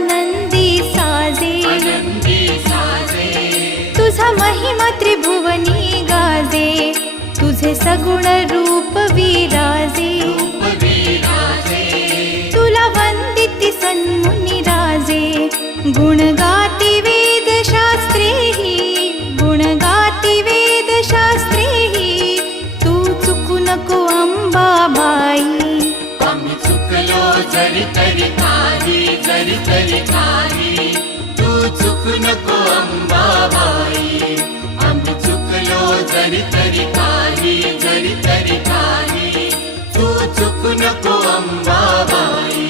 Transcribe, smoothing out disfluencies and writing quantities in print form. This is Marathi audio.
आनंदी साजे तुझा महिमा त्रिभुवनी गाजे तुझे सगुण रूप विराजे तुला वंदिती सन्मुनी राजे गुण गाती वेदशास्त्रेहि गुण गाती वेदशास्त्रेहि तू चुकू नको अंबाबाई आम्ही चुकलो जरी तरी काही तू चुकू नको अंबाबाई आम्ही चुकलो जरी तरी काही तू चुकू नको अंबाबाई